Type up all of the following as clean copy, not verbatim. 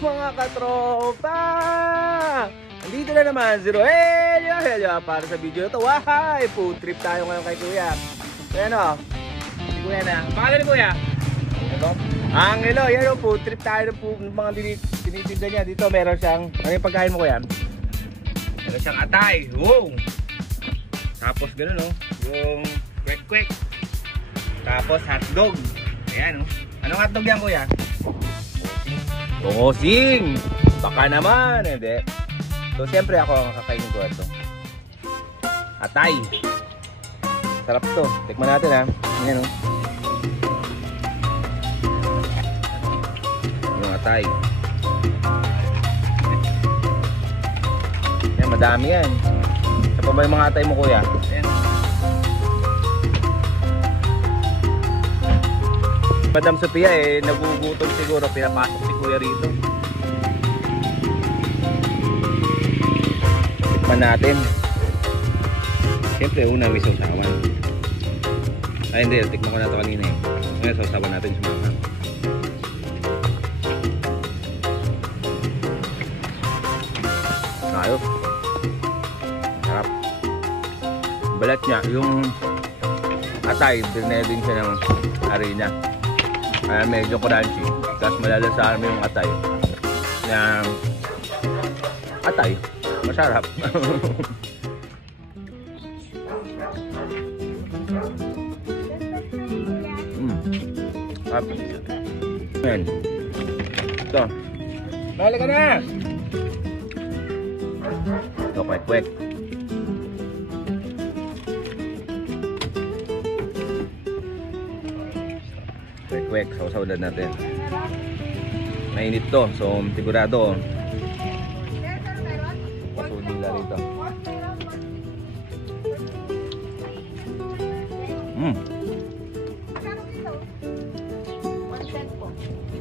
mga katropa! Nandito na naman si Rogelio para sa video ito. Wahay! Food trip tayo ngayon kay Kuya. Kaya ano? Si Kuya na. Pangalan ni Kuya? Angelo. Yan o, food trip tayo ng mga tinitinda niya. Dito meron siyang, ano yung pagkain mo Kuya? Meron siyang atay. Wow! Tapos gano'n o, yung kwek-kwek. Tapos hotdog. Ayan o. Anong hotdog yan Kuya? Bongosing! Baka naman, hindi. So, siyempre ako ang kakainin ko ito. Atay. Sarap to. Tikman natin ha. Ayan o. Yung atay. Ayan, madami yan. Sa pa ba yung mga atay mo Kuya? Ayan. Madam Sophia nagugutom siguro, pinapasok si Kuya rito. Tikman natin. Siyempre una may sausawan. Ay hindi, tikman ko na ito kanina eh. Ngayon sausawan natin sa mga. Ayos. Sarap. Balat niya, yung atay, dinaya din siya ng harina. Kaya medyo crunchy. Tapos malalasahan mo yung atay. Yung atay. Masarap. Ayan. Ito. Balik ka na! Ito, kwek-kwek. Kwek-kwek, sausaw na natin. Mainit to, so sigurado pasod nila rito.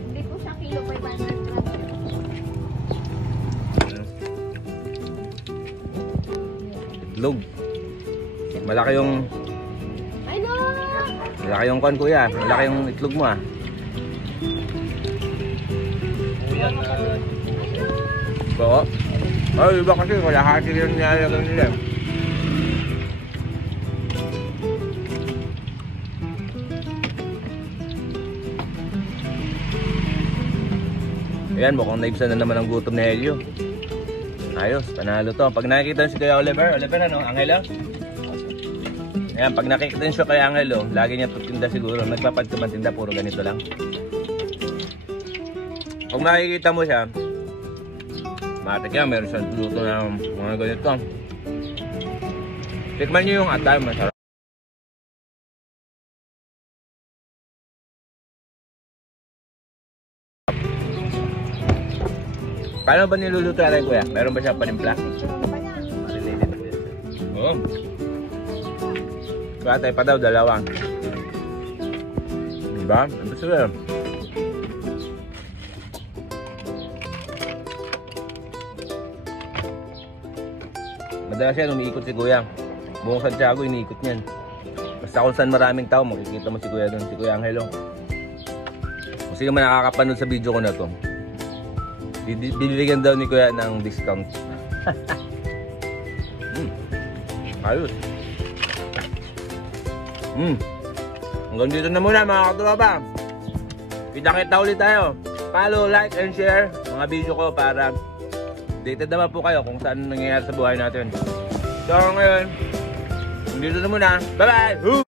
Hindi po siya kilo 500 grams. Itlog. Malaki yung malaki yung kon Kuya. Malaki yung itlog mo ah. So, ay iba kasi wala hati yung nilalagay nila. Ayan, mukhang naibsan na naman ang gutom ni Helio. Ayos, panalo to. Pag nakikita si Kuya Oliver ano, Angelo? Ayan, pag nakikita siya kay Angelo, lagi niya tutinda siguro. Nagpapagtumantinda, puro ganito lang. Kung nakikita mo siya, matik yan, meron siyang luto ng mga ganito. Tikman niyo yung atay, masarap. Paano ba niluluto natin Kuya? Meron ba siya panimpla? Oo. Atay pa daw, dalawang. Diba? Ano sila? Madalas yan, umiikot si Kuya. Buong Santiago, iniikot niyan. Basta kung saan maraming tao, makikita mo si Kuya doon, si Kuya Angelo. Kung sino man nakakapanood sa video ko na to, bibigyan daw ni Kuya ng discount. Ayos. Hanggang dito na muna mga katropa. Kita-kita ulit tayo. Follow, like, and share mga video ko para updated naman po kayo kung saan nangyayari sa buhay natin. So ngayon, dito na muna. Bye bye!